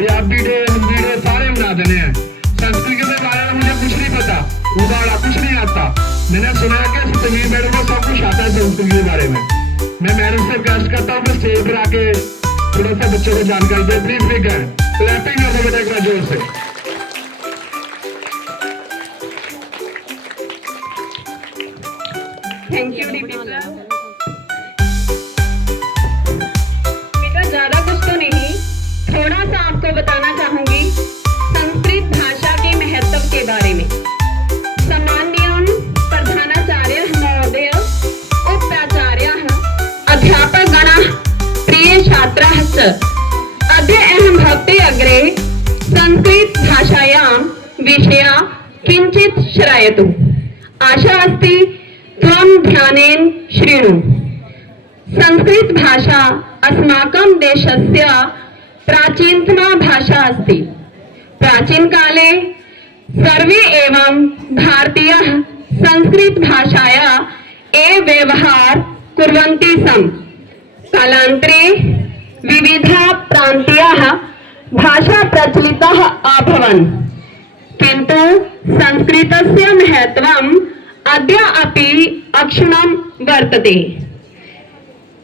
Punjabi day, Hindi day सारे मना देने हैं। संस्कृत के बारे में मुझे कुछ नहीं पता, उदाड़ा कुछ नहीं आता। मैंने सुना है कि तमीर मैडम को सब कुछ आता है संस्कृत के बारे में। मैं मैडम से रिक्वेस्ट करता हूँ कि स्टेज पर आके थोड़ा सा बच्चों को जानकारी दे। प्लीज बिग क्लैपिंग कर दो बेटा एक बार जोर से। Thank you DP sir. बेटा ज्यादा कुछ तो नहीं, थोड़ा सा आपको बताना चाहूंगी संस्कृत भाषा के महत्व के बारे में। सामान्यं प्रधानाचार्य महोदय, उपाचार्यः, अध्यापकगणः, प्रिय छात्राः च, अद्य अहं भवते अग्रे संस्कृत भाषायां विषया किञ्चित् श्रायतु। आशा अस्ति त्वं ध्यानेन शृणु। संस्कृत भाषा अस्माकं देशस्य प्राचीनतमा भाषा अस्ति। प्राचीन काले सर्वे एवं भारतीयः संस्कृत भाषाया एव व्यवहार कुर्वन्ति स्म। कालान्तरे विविधा प्रान्तीयाः भाषा प्रचलिताः अभवन्, किन्तु संस्कृतस्य महत्त्वम् अद्य अपि अक्षुण्णं वर्तते।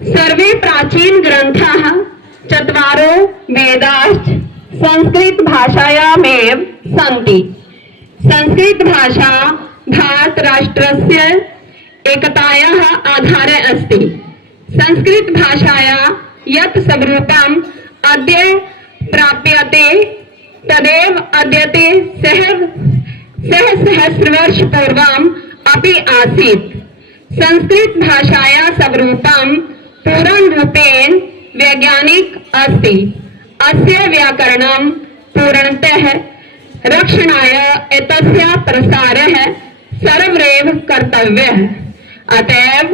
सर्वे प्राचीन ग्रन्थाः चत्वारो वेदाश्च संस्कृत भाषायामेव सन्ति। संस्कृत भाषा भारत राष्ट्रस्य एकतायाः आधारः अस्ति। संस्कृत भाषाया यत् स्वरूपम् अद्य प्राप्यते तदेव अद्यते सहस्रवर्ष पूर्वम् अपि आसीत्। संस्कृत भाषाया स्वरूपं पूर्णरूपेण वैज्ञानिक अस्ति। अस्य व्याकरणं पूर्णतः रक्षणाय एतस्य प्रसारः सर्वैव कर्तव्यः। अतएव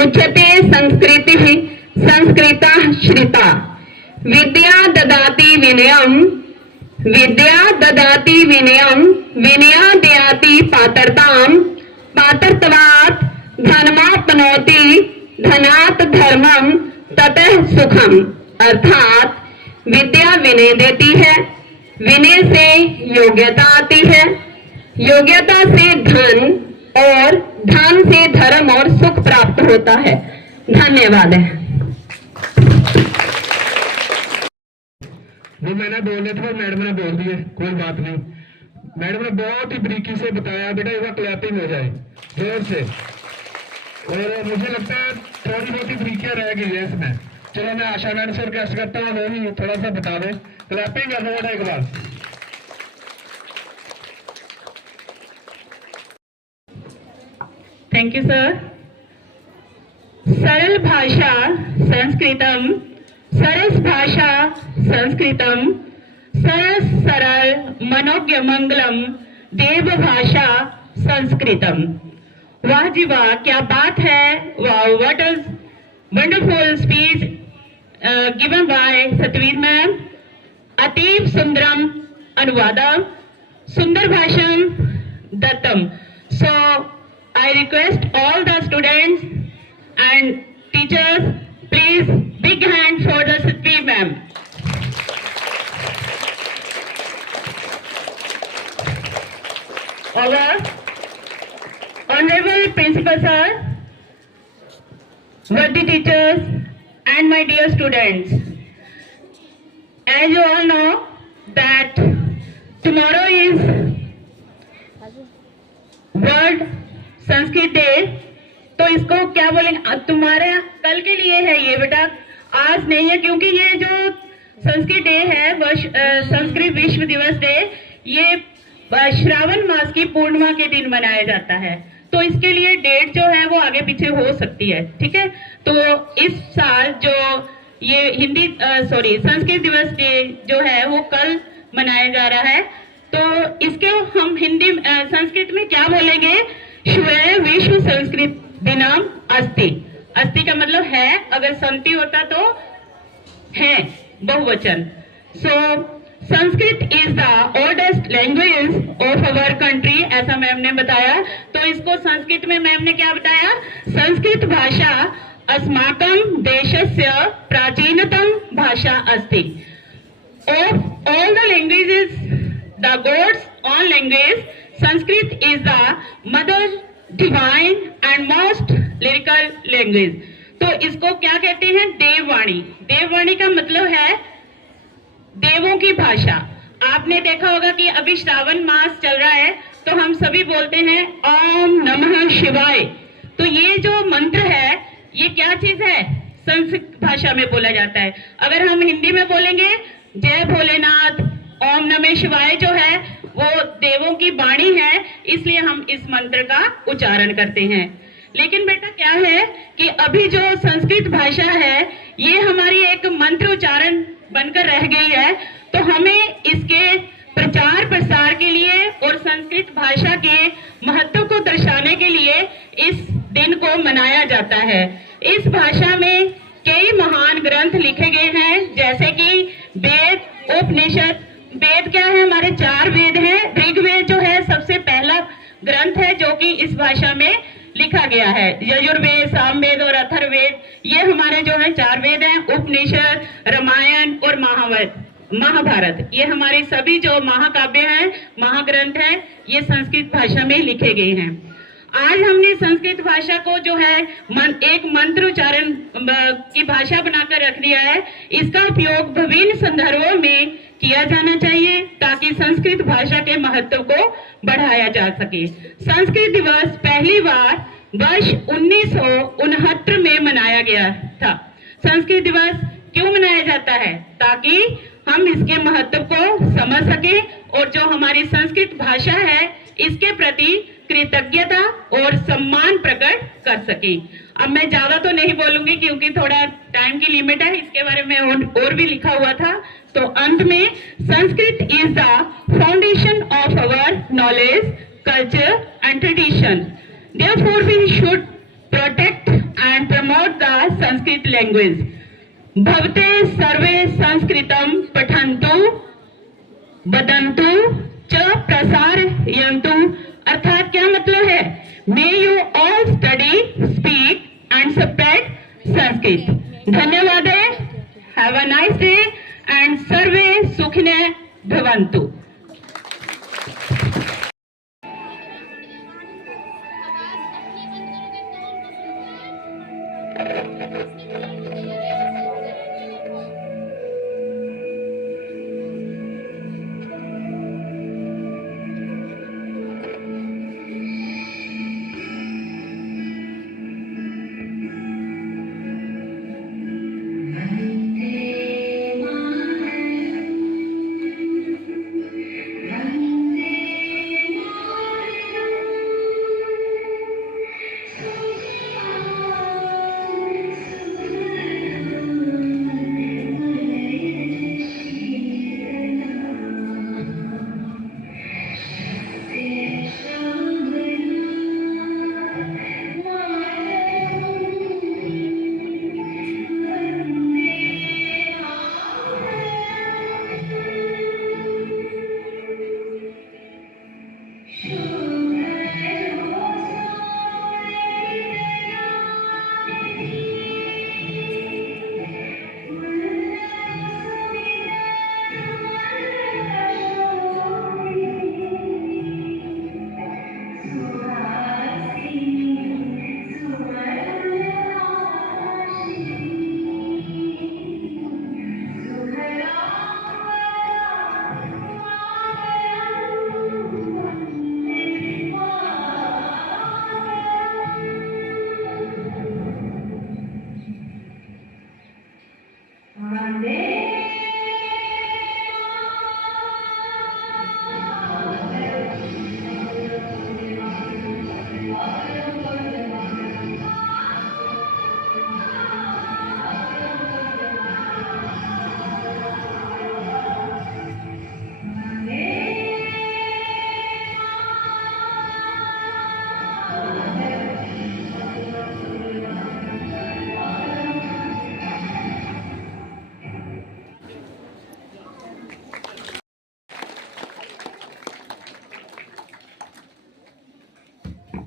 उच्यते संस्कृतिः संस्कृता श्रिता। विद्या ददाति विनयम्, विद्या ददाति विनयम्, विनया दयाति पात्रताम्, पात्रत्वात् धर्माप्नोति, धनात् धर्मम्, ततः सुखम्। अर्थात विद्या विनय देती है, विनय से योग्यता आती है, योग्यता से धन और धन से धर्म और सुख प्राप्त होता है। धन्यवाद है। वो मैंने बोले थे, मैडम ने बोल दिए, कोई बात नहीं। मैडम ने बहुत ही बारीकी से बताया। बेटा एक बार क्लैपिंग हो जाए जोर से। और मुझे लगता है थोड़ी बहुत ही बारीकियां रह गई है इसमें। चलो मैं आशा मैडम से रिक्वेस्ट करता हूँ वो भी थोड़ा सा बता दो। क्लैपिंग कर दो बेटा एक बार। Thank you sir. सरल भाषा संस्कृतम, सरस भाषा संस्कृतम, सरस सरल मनोज्ञ मंगलम देव भाषा संस्कृतम। वाह जी वाह, क्या बात है। वाह, what is wonderful speech given by Satvir ma'am. अतीव सुंदरम अनुवादम, सुंदर भाषण दत्तम। So I request all the students and teachers, please big hand for the Satveer ma'am. Our honorable principal sir, worthy teachers and my dear students, as you all know that tomorrow is World Sanskrit day. तो इसको क्या बोलेंगे, तुम्हारे कल के लिए है ये बेटा, आज नहीं है। क्योंकि ये जो संस्कृत डे है, संस्कृत विश्व दिवस डे, ये श्रावण मास की पूर्णिमा के दिन मनाया जाता है। तो इसके लिए डेट जो है वो आगे पीछे हो सकती है, ठीक है। तो इस साल जो ये संस्कृत दिवस डे जो है वो कल मनाया जा रहा है। तो इसके हम हिंदी संस्कृत में क्या बोलेंगे, श्वे विश्व संस्कृत दिनम अस्ति। अस्ति का मतलब है, अगर संति होता तो है बहुवचन। So Sanskrit is the oldest language of our country, ऐसा मैम ने बताया। तो इसको संस्कृत में मैम ने क्या बताया, संस्कृत भाषा अस्माकं देशस्य प्राचीनतम भाषा अस्ति। Of all the languages, the God's own language, Sanskrit is the mother divine and most lyrical language. तो इसको क्या कहते हैं? देववाणी. देववाणी का मतलब है देवों की भाषा. आपने देखा होगा कि अभी श्रावण मास चल रहा है, तो हम सभी बोलते हैं ओम नमः शिवाय. तो ये जो मंत्र है, ये क्या चीज है? संस्कृत भाषा में बोला जाता है. अगर हम हिंदी में बोलेंगे जय भोलेनाथ, ओम नमः शिवाय जो है वो देवों की वाणी है, इसलिए हम इस मंत्र का उच्चारण करते हैं. लेकिन बेटा क्या है कि अभी जो संस्कृत भाषा है ये हमारी एक मंत्र उच्चारण बनकर रह गई है. तो हमें इसके प्रचार प्रसार के लिए और संस्कृत भाषा के महत्व को दर्शाने के लिए इस दिन को मनाया जाता है. इस भाषा में कई महान ग्रंथ लिखे गए हैं, जैसे कि वेद, उपनिषद. वेद क्या है? हमारे 4 वेद हैं. ऋग्वेद जो है सबसे पहला ग्रंथ है जो कि इस भाषा में लिखा गया है. यजुर्वेद, सामवेद और अथर्ववेद, ये हमारे जो है 4 वेद हैं. उपनिषद, रामायण और महाभारत, ये हमारे सभी जो महाकाव्य हैं, महाग्रंथ हैं, ये संस्कृत भाषा में लिखे गए हैं. आज हमने संस्कृत भाषा को जो है एक मंत्र उच्चारण की भाषा बनाकर रख दिया है. इसका उपयोग विभिन्न संदर्भों में किया जाना चाहिए ताकि संस्कृत भाषा के महत्व को बढ़ाया जा सके. संस्कृत दिवस पहली बार वर्ष 1969 में मनाया गया था. संस्कृत दिवस क्यों मनाया जाता है? ताकि हम इसके महत्व को समझ सके और जो हमारी संस्कृत भाषा है इसके प्रति कृतज्ञता और सम्मान प्रकट कर सके. अब मैं ज्यादा तो नहीं बोलूंगी क्योंकि थोड़ा टाइम की लिमिट है, इसके बारे में और भी लिखा हुआ था. तो अंत में Sanskrit is the foundation of our knowledge, culture and tradition. Therefore we should protect and promote the Sanskrit language. भवते सर्वे संस्कृतम पठन्तु वदन्तु च प्रसारयन्तु. अर्थात क्या मतलब है? May you all study, speak and spread Sanskrit. धन्यवाद. Have a nice day and सर्वे सुखिनः भवन्तु.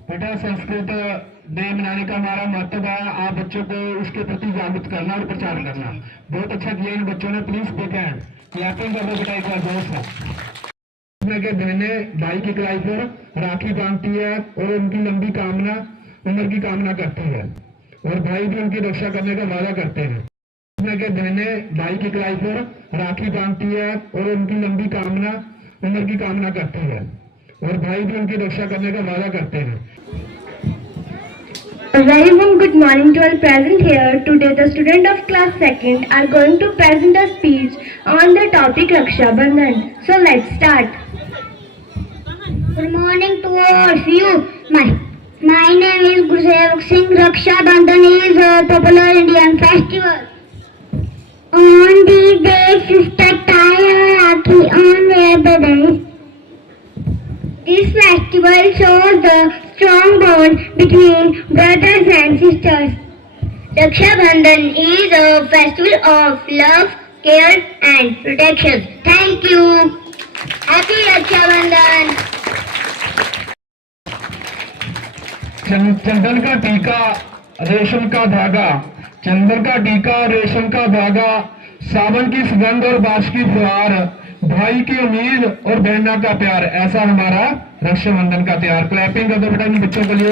बेटा संस्कृत डे मनाने का हमारा महत्व है आप बच्चों को उसके प्रति जागरूक करना और प्रचार करना. बहुत अच्छा किया इन बच्चों ने. Please take hand. क्लैपिंग कर दो बेटा एक बार जोर से। इसमें के बहनें भाई की कलाई पर राखी बांधती है और उनकी लंबी कामना उम्र की कामना करती है और भाई भी उनकी रक्षा करने का वादा करते हैं। इसमें के बहनें भाई की कलाई पर राखी बांधती है और उनकी लंबी कामना उम्र की कामना करती है और भाई भी उनकी रक्षा करने का वादा करते हैं। A very warm good morning to all present here. Today the student of class 2nd are going to present a speech on the topic Raksha Bandhan. So let's start. Good morning to all of you. My name is Gursev Singh. Raksha Bandhan is a popular Indian festival. On these days, sisters tie a rakhi on their brothers. This festival shows the strong bond between brothers and sisters. Raksha Bandhan is a festival of love, care and protection. Thank you. Happy Raksha Bandhan. चंदन का टीका रेशम का धागा, चंदन का टीका रेशम का धागा, सावन की सुगंध और बारिश की फुहार, भाई की उम्मीद और बहना का प्यार, ऐसा हमारा रक्षाबंधन का त्योहार। क्लैपिंग कर दो बेटा इन बच्चों के लिए।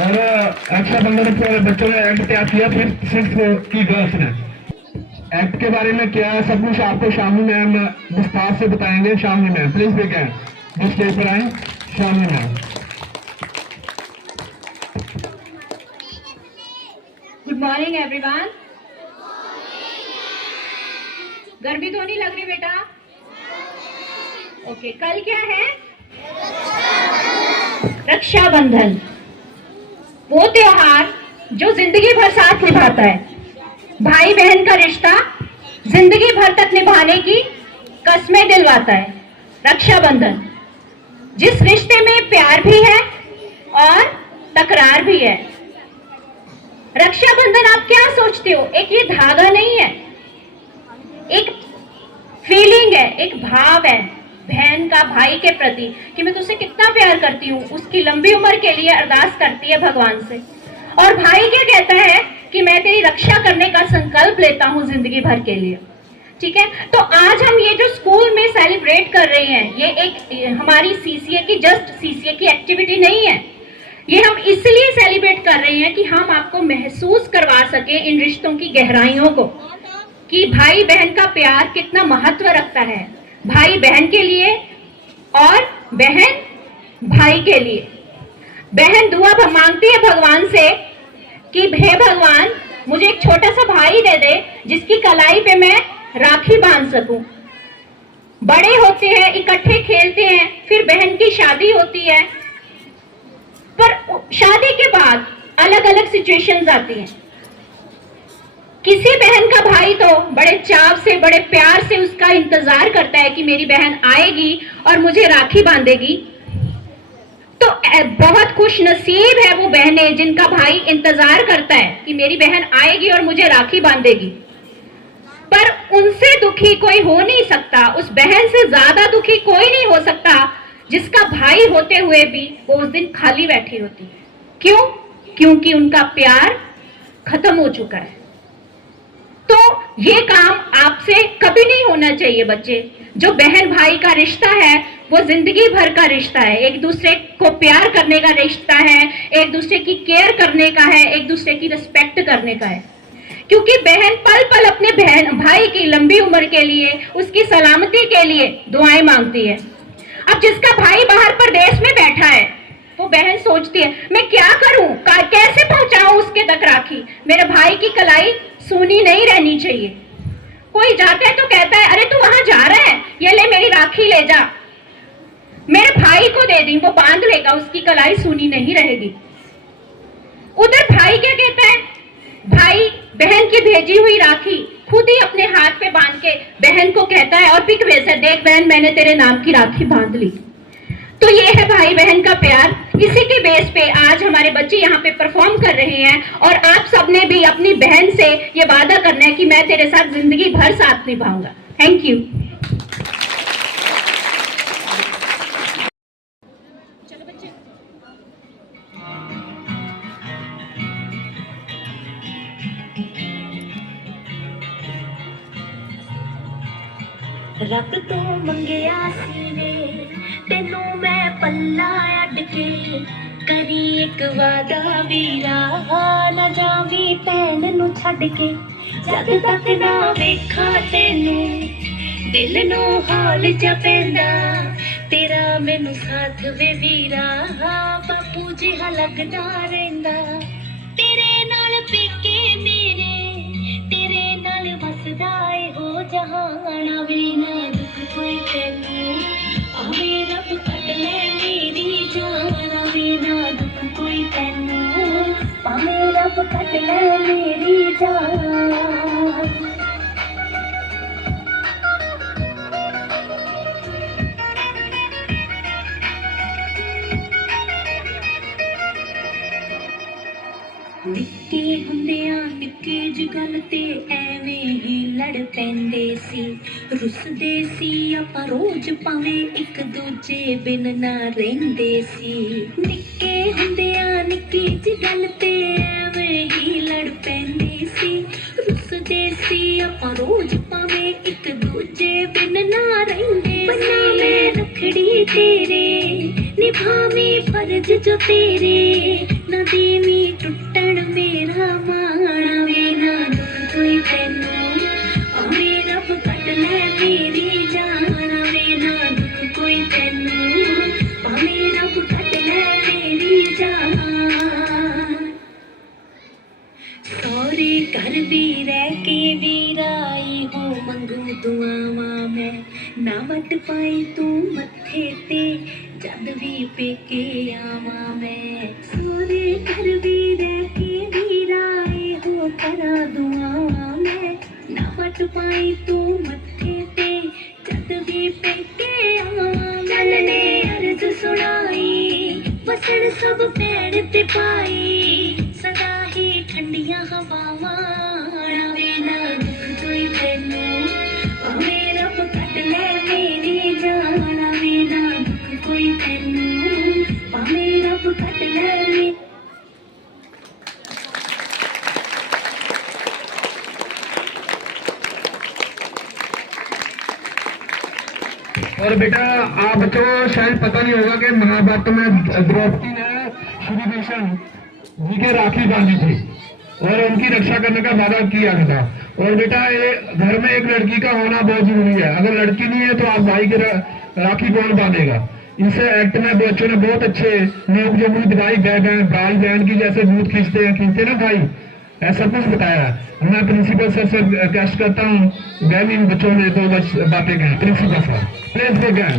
और रक्षाबंधन के बच्चों ने एक्ट तैयार किया, फिर 6th की गर्ल्स ने। एक्ट के बारे में क्या है सब कुछ आपको शामली मैम विस्तार से बताएंगे। शामली मैम प्लीज देखें, जो स्टेज पर आए। Shamli ma'am. Good morning everyone. गर्मी तो नहीं लग रही बेटा? ओके, कल क्या है? रक्षाबंधन, वो त्योहार जो जिंदगी भर साथ निभाता है। भाई बहन का रिश्ता जिंदगी भर तक निभाने की कस्में दिलवाता है। रक्षाबंधन जिस रिश्ते में प्यार भी है और तकरार भी है। रक्षाबंधन आप क्या सोचते हो? एक ये धागा नहीं है, एक फीलिंग है, एक भाव है बहन का भाई के प्रति कि मैं तुझसे कितना प्यार करती हूँ। उसकी लंबी उम्र के लिए अरदास करती है भगवान से। और भाई क्या कहता है कि मैं तेरी रक्षा करने का संकल्प लेता हूँ जिंदगी भर के लिए। ठीक है, तो आज हम ये जो स्कूल में सेलिब्रेट कर रहे हैं, ये एक हमारी सीसीए की जस्ट सीसीए की एक्टिविटी नहीं है। ये हम इसलिए सेलिब्रेट कर रहे हैं कि हम आपको महसूस करवा सके इन रिश्तों की गहराइयों को, कि भाई बहन का प्यार कितना महत्व रखता है, भाई बहन के लिए और बहन भाई के लिए। बहन दुआ मांगती है भगवान से कि हे भगवान मुझे एक छोटा सा भाई दे दे जिसकी कलाई पे मैं राखी बांध सकूं। बड़े होते हैं, इकट्ठे खेलते हैं, फिर बहन की शादी होती है, पर शादी के बाद अलग अलग सिचुएशंस आती हैं। किसी बहन का भाई तो बड़े चाव से, बड़े प्यार से उसका इंतजार करता है कि मेरी बहन आएगी और मुझे राखी बांधेगी। तो बहुत खुश नसीब है वो बहनें जिनका भाई इंतजार करता है कि मेरी बहन आएगी और मुझे राखी बांधेगी। पर उनसे दुखी कोई हो नहीं सकता, उस बहन से ज्यादा दुखी कोई नहीं हो सकता जिसका भाई होते हुए भी वो उस दिन खाली बैठी होती है। क्यों? क्योंकि उनका प्यार खत्म हो चुका है। तो ये काम आपसे कभी नहीं होना चाहिए बच्चे। जो बहन भाई का रिश्ता है वो जिंदगी भर का रिश्ता है, एक दूसरे को प्यार करने का रिश्ता है, एक दूसरे की केयर करने का है, एक दूसरे की रिस्पेक्ट करने का है। क्योंकि बहन पल पल अपने बहन भाई की लंबी उम्र के लिए, उसकी सलामती के लिए दुआएं मांगती है। अब जिसका भाई बाहर प्रदेश में बैठा है वो बहन सोचती है मैं क्या करूं, कैसे पहुंचाऊं उसके तक राखी, मेरे भाई की कलाई सूनी नहीं रहनी चाहिए। कोई जाता है तो कहता है अरे तू वहां जा रहा है, ये ले मेरी राखी ले जा, मेरे भाई को दे दी, वो बांध लेगा, उसकी कलाई सूनी नहीं रहेगी। उधर भाई क्या कहता है? भाई बहन की भेजी हुई राखी खुद ही अपने हाथ पे बांध के बहन को कहता है और पिक भेज है, देख बहन मैंने तेरे नाम की राखी बांध ली। तो ये है भाई बहन का प्यार। इसी के बेस पे आज हमारे बच्चे यहाँ पे परफॉर्म कर रहे हैं और आप सबने भी अपनी बहन से ये वादा करना है कि मैं तेरे साथ जिंदगी भर साथ निभाऊंगा। Thank you. तो मंगया सी वे तेनू मैं पल्ला अड के करी एक वादा वीरा ना जावी भैन नू छड्ड के जद तक ना वेखा तेनू दिल नू हाल च पैंदा तेरा मैनू साथ वे वीरा बापू जिहा लगदा रहिंदा तेरे नाल पेके मेरे तेरे नाल वसदा ए हो जहाना वे ना दुख कोई तैनू आवे रब कट ले मेरी जान वे ना दुख कोई तैनू आवे रब कट ले मेरी जान निक्के हुंदियां निक्के जी गल ते एवें ही लड़ पैंदे सी रुसदे सी आपां रोज भावें एक दूजे बिन ना रहिंदे सी निक्के हुंदियां निक्की जी गल ते एवें ही लड़ पैंदे सी रुसदे सी आपां रोज भावें एक दूजे बिन ना रहिंदे सी मैं रखड़ी तेरे निभावें फर्ज जो तेरे ना देवी टुटण मेरा माना वे ना दुख कोई तैनू आवे रब कट ले मेरी जान वे ना दुख कोई तैनू आवे रब कट ले मेरी जान सौरे घर भी रह के वीराई हो मंगू दुआवां मैं ना वट पाई तू मत्थे ते जद भी पेके आवां मैं सौरे घर भी रह के वीराई हो करा दुआवां मैं ना वट पाई तू मत्थे ते जद भी पेके आवां चल ने अर्ज सुनाई वसण सब पैर ते पाई सदा ही ठंडियां हवावां आवे ना दुख कोई तैनू आवे रब कट ले मेरी जान आवे ना दुख कोई तैनू आवे रब कट ले मेरी और बेटा आप बच्चों को शायद पता नहीं होगा कि महाभारत में द्रौपदी ने श्री भीषण जी के राखी बांधी थी और उनकी रक्षा करने का वादा किया था। और बेटा ये घर में एक लड़की का होना बहुत जरूरी है। अगर लड़की नहीं है तो आप भाई की राखी कौन बांधेगा। इस एक्ट में बच्चों ने बहुत अच्छे लोग जो मुझे भाई बहन की जैसे दूध खींचते ना भाई, ऐसा कुछ बताया। मैं प्रिंसिपल सर से रिक्वेस्ट करता हूँ मैम इन बच्चों ने दो बातें कहें। Principal sir please begin.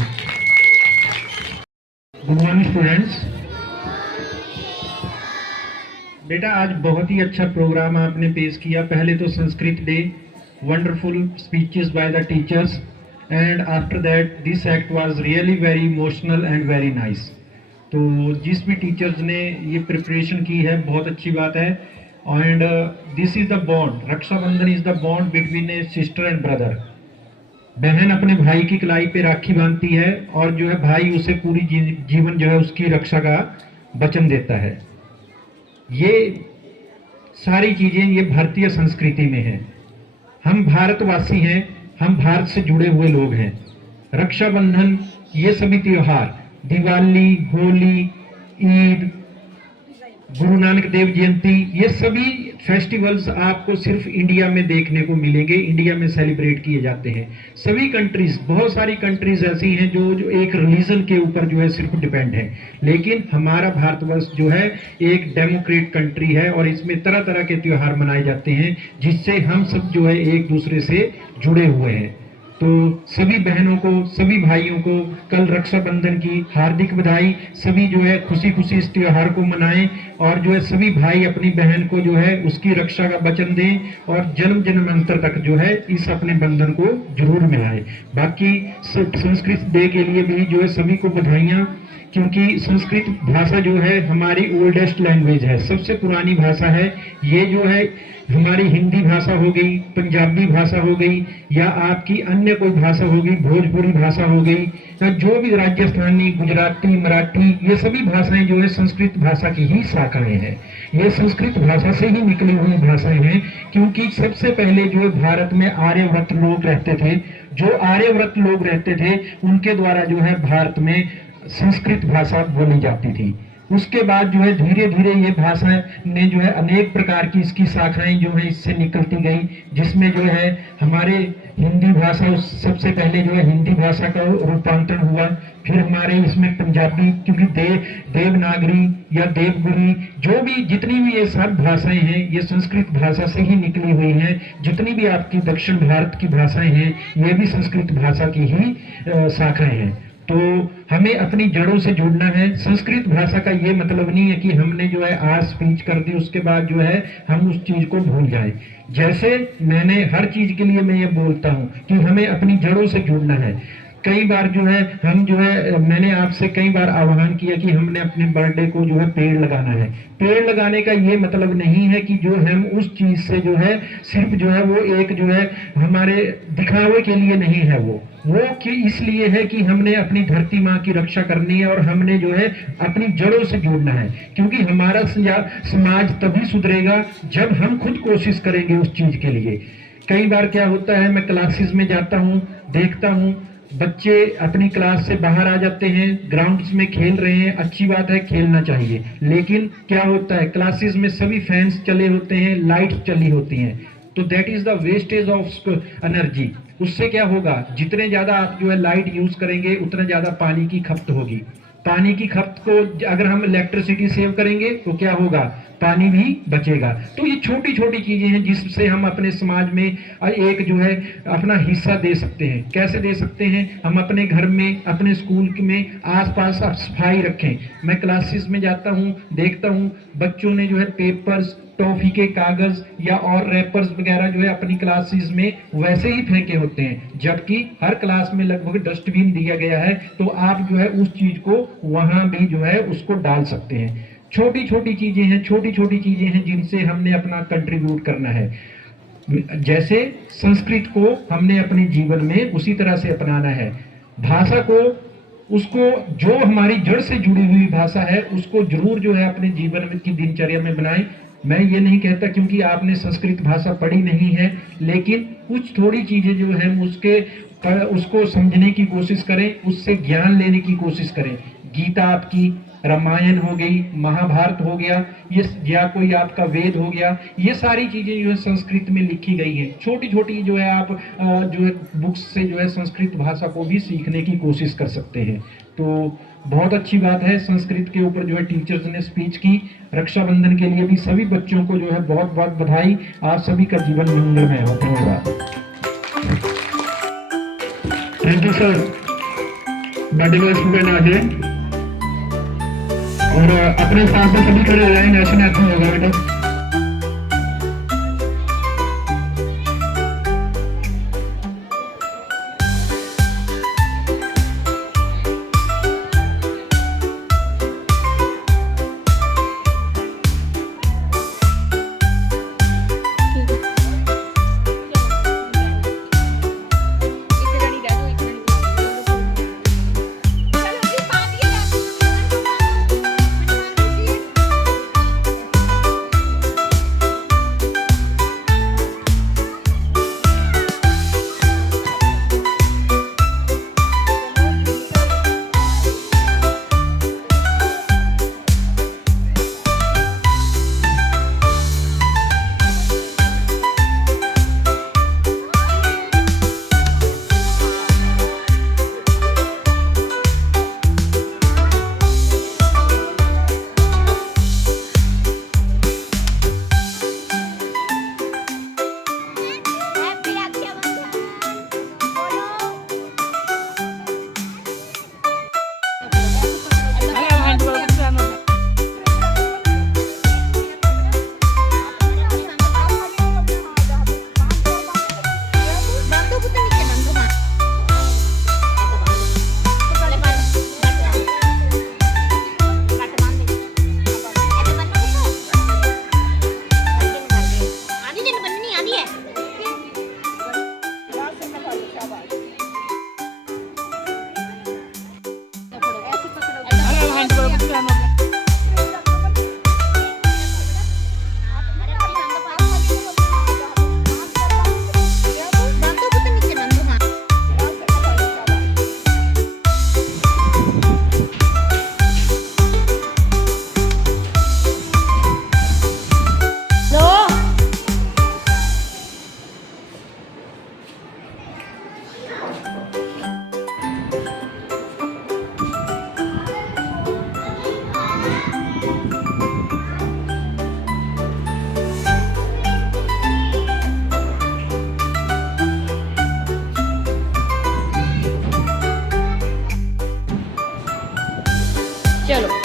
Good morning students. बेटा आज बहुत ही अच्छा प्रोग्राम आपने पेश किया। पहले तो Sanskrit day, wonderful speeches by the teachers and after that this act was really very emotional and very nice. तो जिस भी टीचर्स ने ये प्रिपरेशन की है बहुत अच्छी बात है। And this is the bond, Rakshabandhan is the bond between a sister and brother. बहन अपने भाई की कलाई पे राखी बांधती है और जो है भाई उसे पूरी जीवन जो है उसकी रक्षा का वचन देता है। ये सारी चीजें ये भारतीय संस्कृति में है। हम भारतवासी हैं, हम भारत से जुड़े हुए लोग हैं। रक्षाबंधन, ये सभी त्योहार, दिवाली, होली, ईद, गुरु नानक देव जयंती, ये सभी फेस्टिवल्स आपको सिर्फ इंडिया में देखने को मिलेंगे। इंडिया में सेलिब्रेट किए जाते हैं। सभी कंट्रीज, बहुत सारी कंट्रीज ऐसी हैं जो एक रिलीजन के ऊपर जो है सिर्फ डिपेंड है, लेकिन हमारा भारतवर्ष जो है एक डेमोक्रेट कंट्री है और इसमें तरह तरह के त्योहार मनाए जाते हैं जिससे हम सब जो है एक दूसरे से जुड़े हुए हैं। तो सभी बहनों को, सभी भाइयों को कल रक्षाबंधन की हार्दिक बधाई। सभी जो है खुशी खुशी इस त्योहार को मनाएं और जो है सभी भाई अपनी बहन को जो है उसकी रक्षा का वचन दें और जन्म जन्मांतर तक जो है इस अपने बंधन को जरूर मिलाएं। बाकी संस्कृत डे के लिए भी जो है सभी को बधाइयाँ, क्योंकि संस्कृत भाषा जो है हमारी ओल्डेस्ट लैंग्वेज है, सबसे पुरानी भाषा है। ये जो है हमारी हिंदी भाषा हो गई, पंजाबी भाषा हो गई या आपकी अन्य कोई भाषा हो गई, भोजपुरी भाषा हो गई या जो भी राजस्थानी, गुजराती, मराठी, ये सभी भाषाएं जो है संस्कृत भाषा की ही शाखाएं हैं। ये संस्कृत भाषा से ही निकली हुई भाषाएं हैं, क्योंकि सबसे पहले जो है भारत में आर्यभट्ट लोग रहते थे जो आर्यव्रत लोग रहते थे उनके द्वारा जो है भारत में संस्कृत भाषा बोली जाती थी। उसके बाद जो है धीरे धीरे ये भाषा ने जो है अनेक प्रकार की इसकी शाखाएं जो है इससे निकलती गई, जिसमें जो है हमारे हिंदी भाषा सबसे पहले जो है हिंदी भाषा का रूपांतरण हुआ। फिर हमारे इसमें पंजाबी, क्योंकि देवनागरी या देवगिरी जो भी जितनी भी ये सब भाषाएं हैं ये संस्कृत भाषा से ही निकली हुई हैं। जितनी भी आपकी दक्षिण भारत की भाषाएं हैं ये भी संस्कृत भाषा की ही शाखाएं हैं। तो हमें अपनी जड़ों से जुड़ना है। संस्कृत भाषा का ये मतलब नहीं है कि हमने जो है आज स्पीच कर दी उसके बाद जो है हम उस चीज को भूल जाएं। जैसे मैंने हर चीज के लिए मैं ये बोलता हूँ कि हमें अपनी जड़ों से जुड़ना है। कई बार जो है हम जो है मैंने आपसे कई बार आह्वान किया कि हमने अपने बर्थडे को जो है पेड़ लगाना है। पेड़ लगाने का ये मतलब नहीं है कि जो हम उस चीज से जो है सिर्फ जो है वो एक जो है हमारे दिखावे के लिए नहीं है, वो कि इसलिए है कि हमने अपनी धरती माँ की रक्षा करनी है और हमने जो है अपनी जड़ों से जुड़ना है। क्योंकि हमारा समाज तभी सुधरेगा जब हम खुद कोशिश करेंगे उस चीज के लिए। कई बार क्या होता है, मैं क्लासेस में जाता हूँ, देखता हूँ बच्चे अपनी क्लास से बाहर आ जाते हैं, ग्राउंड्स में खेल रहे हैं, अच्छी बात है, खेलना चाहिए। लेकिन क्या होता है क्लासेस में सभी फैंस चले होते हैं, लाइट्स चली होती हैं, तो that is the wastage of energy. उससे क्या होगा, जितने ज्यादा आप जो है लाइट यूज करेंगे उतना ज्यादा पानी की खपत होगी। पानी की खपत को अगर हम इलेक्ट्रिसिटी सेव करेंगे तो क्या होगा, पानी भी बचेगा। तो ये छोटी छोटी चीजें हैं जिससे हम अपने समाज में एक जो है अपना हिस्सा दे सकते हैं। कैसे दे सकते हैं, हम अपने घर में, अपने स्कूल में आसपास सफाई रखें। मैं क्लासेस में जाता हूँ, देखता हूँ बच्चों ने जो है पेपर्स, टॉफी के कागज या और रैपर्स वगैरह जो है अपनी क्लासेस में वैसे ही फेंके होते हैं, जबकि हर क्लास में लगभग डस्टबिन दिया गया है। तो आप जो है उस चीज को वहां भी जो है उसको डाल सकते हैं। छोटी छोटी चीजें हैं, छोटी छोटी चीजें हैं जिनसे हमने अपना कंट्रीब्यूट करना है। जैसे संस्कृत को हमने अपने जीवन में उसी तरह से अपनाना है। भाषा को, उसको जो हमारी जड़ से जुड़ी हुई भाषा है उसको जरूर जो है अपने जीवन में की दिनचर्या में बनाएं। मैं ये नहीं कहता क्योंकि आपने संस्कृत भाषा पढ़ी नहीं है, लेकिन कुछ थोड़ी चीजें जो है उसको समझने की कोशिश करें, उससे ज्ञान लेने की कोशिश करें। गीता आपकी, रामायण हो गई, महाभारत हो गया, ये या कोई आपका वेद हो गया, ये सारी चीजें जो है संस्कृत में लिखी गई हैं। छोटी छोटी जो है आप जो है बुक्स से जो है संस्कृत भाषा को भी सीखने की कोशिश कर सकते हैं। तो बहुत अच्छी बात है, संस्कृत के ऊपर जो है टीचर्स ने स्पीच की। रक्षाबंधन के लिए भी सभी बच्चों को जो है बहुत बहुत बधाई। आप सभी का जीवन मंगलमय हो। धन्यवाद। Thank you sir. बर्थडे का स्टूडेंट आ जाए और अपने साथ में सभी खड़े हो जाए। नेशनल एंथम होगा बेटा। चलो